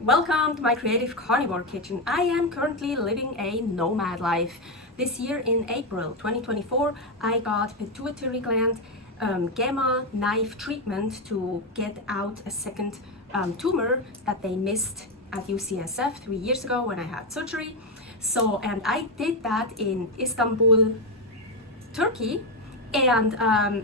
Welcome to my creative carnivore kitchen. I am currently living a nomad life. This year in April 2024, I got pituitary gland gamma knife treatment to get out a second tumor that they missed at UCSF 3 years ago when I had surgery. And I did that in Istanbul, Turkey. And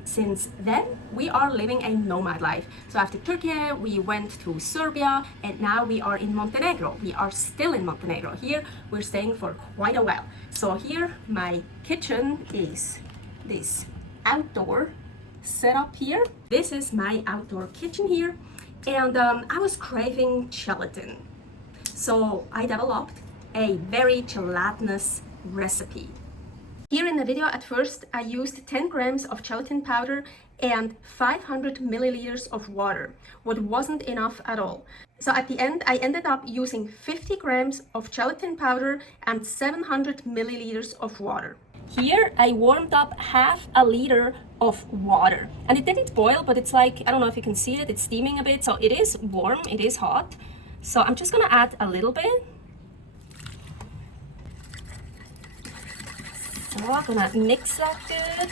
since then, we are living a nomad life. So after Turkey, we went to Serbia, and now we are in Montenegro. We are still in Montenegro. Here, we're staying for quite a while. So here, my kitchen is this outdoor setup here. This is my outdoor kitchen here. And I was craving gelatin. So I developed a very gelatinous recipe. Here in the video, at first, I used 10 grams of gelatin powder and 500 milliliters of water, what wasn't enough at all. So at the end, I ended up using 50 grams of gelatin powder and 700 milliliters of water. Here, I warmed up half a liter of water. And it didn't boil, but it's like, I don't know if you can see it, it's steaming a bit. So it is warm, it is hot. So I'm just gonna add a little bit. So I'm gonna mix that good.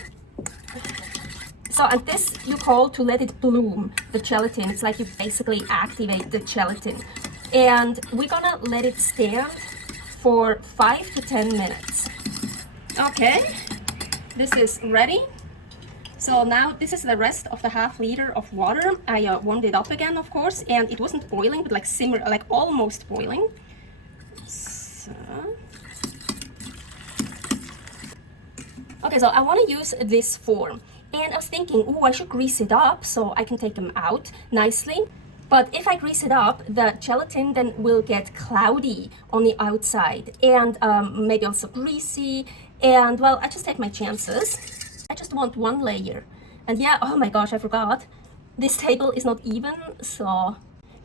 So, and this you call to let it bloom, the gelatin. It's like you basically activate the gelatin. And we're gonna let it stand for 5 to 10 minutes. Okay, this is ready. So now this is the rest of the half liter of water. I warmed it up again, of course, and it wasn't boiling, but like like almost boiling. So. Okay, so I want to use this form, and I was thinking, oh, I should grease it up so I can take them out nicely. But if I grease it up, the gelatin then will get cloudy on the outside and maybe also greasy. And well, I just take my chances. I just want one layer. And yeah, oh my gosh, I forgot. This table is not even, so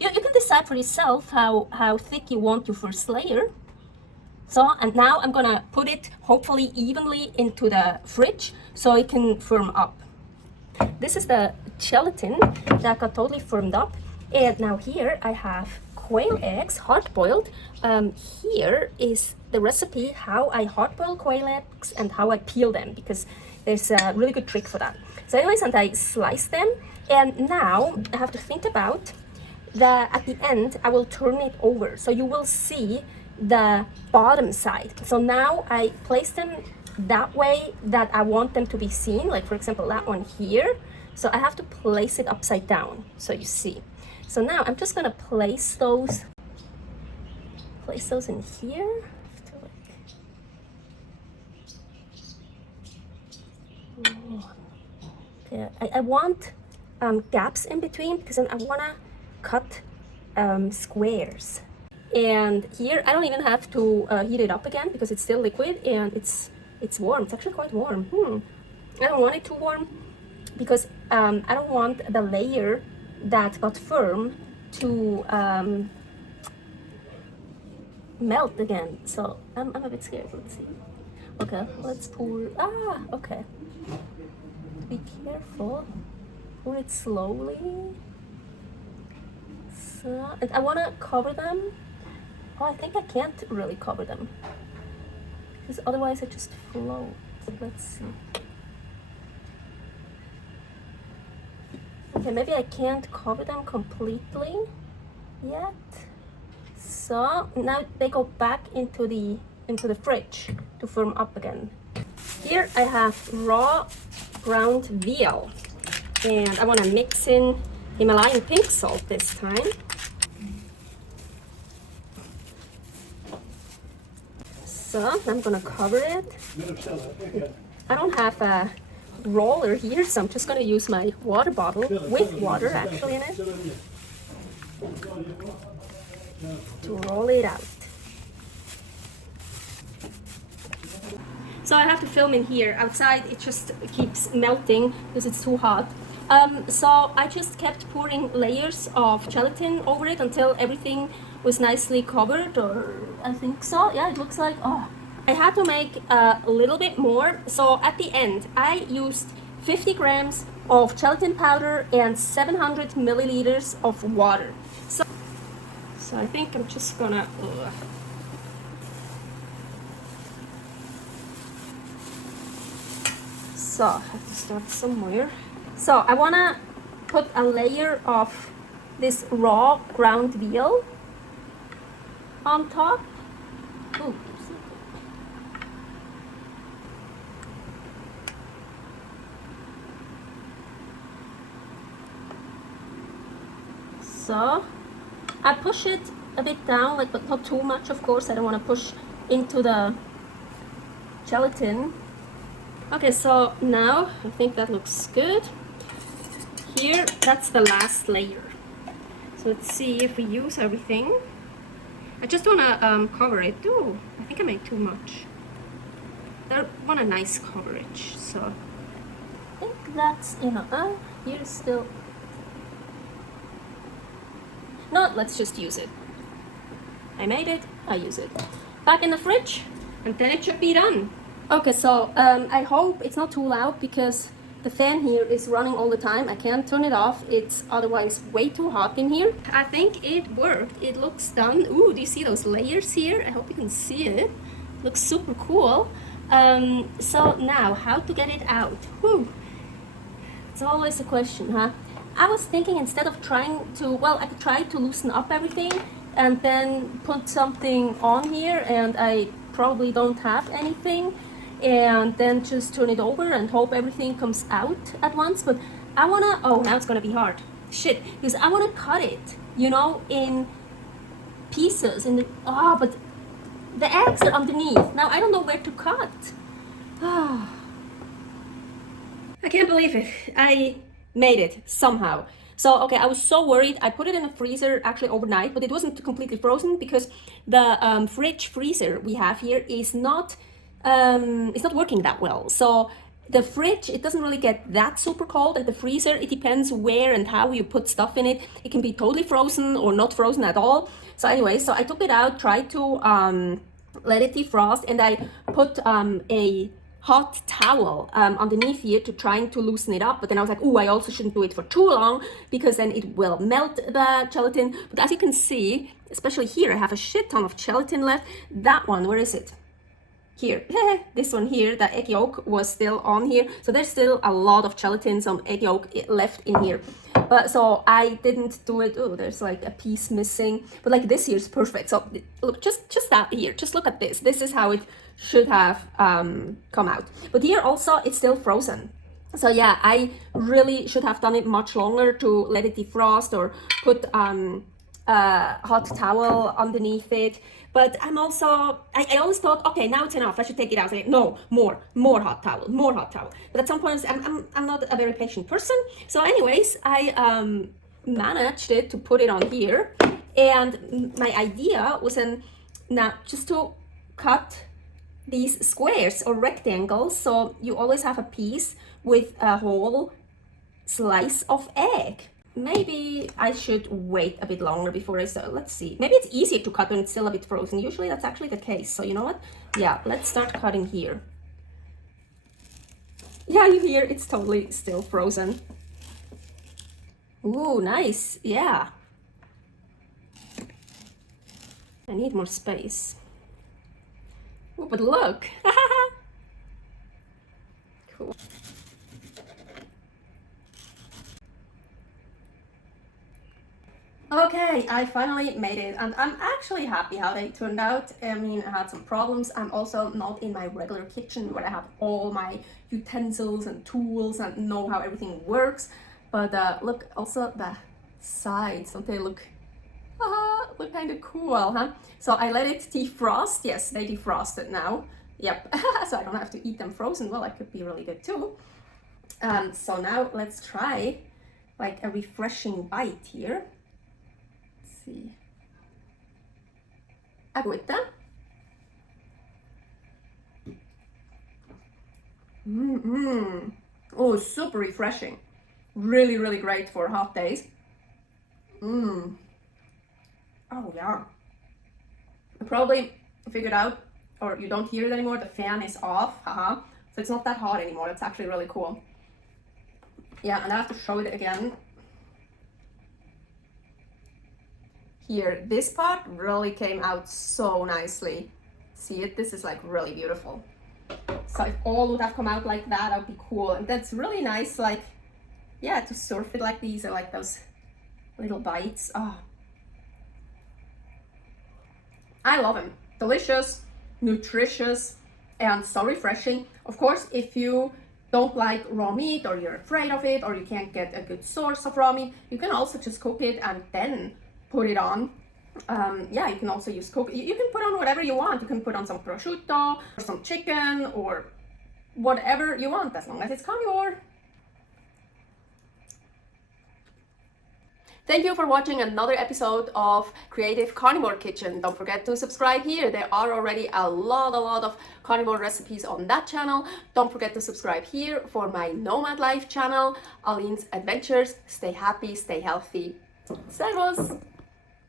you can decide for yourself how thick you want your first layer. So, and now I'm gonna put it hopefully evenly into the fridge so it can firm up. This is the gelatin that got totally firmed up. And now here I have quail eggs, hard-boiled. Here is the recipe how I hard-boil quail eggs and how I peel them, because there's a really good trick for that. So anyways, and I slice them. And now I have to think about at the end, I will turn it over. So you will see the bottom side. So now I place them that way that I want them to be seen, like for example that one here. So I have to place it upside down so you see. So now I'm just gonna place those in here. Okay, I want gaps in between because then I wanna cut squares. And here I don't even have to heat it up again because it's still liquid and it's warm. It's actually quite warm. I don't want it too warm because I don't want the layer that got firm to melt again. So I'm a bit scared. Let's see. Okay, let's pour. Okay. Be careful. Pour it slowly. So, and I want to cover them. Oh, I think I can't really cover them because otherwise it just floats. Let's see. Okay, maybe I can't cover them completely yet. So now they go back into the fridge to firm up again. Here I have raw ground veal, and I want to mix in Himalayan pink salt this time. So I'm gonna cover it. I don't have a roller here, so I'm just gonna use my water bottle with water actually in it to roll it out. So I have to film in here. Outside it just keeps melting because it's too hot. So I just kept pouring layers of gelatin over it until everything was nicely covered, or I think so. Yeah, it looks like, oh. I had to make a little bit more. So at the end, I used 50 grams of gelatin powder and 700 milliliters of water. So I think I'm just gonna so I have to start somewhere. So I wanna put a layer of this raw ground veal on top. Ooh. So I push it a bit down, like, but not too much, of course. I don't want to push into the gelatin. Okay, so now I think that looks good. Here, that's the last layer. So let's see if we use everything. I just want to cover it. Ooh, I think I made too much. I want a nice coverage, so I think that's enough. Here's still. No, let's just use it. I made it, I use it. Back in the fridge, and then it should be done. Okay, so I hope it's not too loud because the fan here is running all the time. I can't turn it off. It's otherwise way too hot in here. I think it worked. It looks done. Ooh, do you see those layers here? I hope you can see it. Looks super cool. So now, how to get it out? Whew. It's always a question, huh? I was thinking instead of trying to, well, I could try to loosen up everything and then put something on here, and I probably don't have anything, and then just turn it over and hope everything comes out at once. But I wanna, oh, now it's gonna be hard. Shit, because I wanna cut it, you know, in pieces, but the eggs are underneath. Now I don't know where to cut. I can't believe it. I made it somehow. So, okay, I was so worried. I put it in the freezer actually overnight, but it wasn't completely frozen because the fridge freezer we have here is not it's not working that well. So the fridge, it doesn't really get that super cold, and the freezer, it depends where and how you put stuff in it. It can be totally frozen or not frozen at all. So anyway, so I took it out, tried to let it defrost, and I put a hot towel underneath here to trying to loosen it up. But then I was like, oh, I also shouldn't do it for too long because then it will melt the gelatin. But as you can see, especially here, I have a shit ton of gelatin left. That one, where is it? Here, this one here, the egg yolk was still on here. So there's still a lot of gelatin, some egg yolk left in here. But so I didn't do it. Oh, there's like a piece missing. But like this here is perfect. So look, just that here, just look at this. This is how it should have come out. But here also, it's still frozen. So yeah, I really should have done it much longer to let it defrost or put hot towel underneath it. But I'm also, I always thought, okay, now it's enough, I should take it out. No, more hot towel, more hot towel. But at some point, I'm not a very patient person. So anyways, I managed it to put it on here. And my idea was now just to cut these squares or rectangles, so you always have a piece with a whole slice of egg. Maybe I should wait a bit longer before I start. Let's see. Maybe it's easier to cut when it's still a bit frozen. Usually that's actually the case. So you know what? Yeah, let's start cutting here. Yeah, you hear it's totally still frozen. Ooh, nice. Yeah. I need more space. Ooh, but look. Cool. Okay, I finally made it, and I'm actually happy how they turned out. I mean, I had some problems. I'm also not in my regular kitchen where I have all my utensils and tools and know how everything works. But look, also the sides, don't they look kind of cool, huh? So I let it defrost. Yes, they defrosted now. Yep, so I don't have to eat them frozen. Well, that could be really good too. So now let's try like a refreshing bite here. See. Agüita. Oh, super refreshing. Really, really great for hot days. Oh, yeah. I probably figured out, or you don't hear it anymore, the fan is off. Haha. So it's not that hot anymore. It's actually really cool. Yeah, and I have to show it again. here, this part really came out so nicely. See it? This is like really beautiful. So if all would have come out like that, that would be cool. And that's really nice, like, yeah, to serve it like these, or like those little bites. Oh, I love them. Delicious, nutritious, and so refreshing. Of course, if you don't like raw meat, or you're afraid of it, or you can't get a good source of raw meat, you can also just cook it and then put it on. Yeah, you can also use you can put on whatever you want. You can put on some prosciutto or some chicken or whatever you want, as long as it's carnivore. Thank you for watching another episode of Creative Carnivore Kitchen. Don't forget to subscribe here. There are already a lot of carnivore recipes on that channel. Don't forget to subscribe here for my Nomad Life channel, Aline's Adventures. Stay happy, stay healthy. Servus!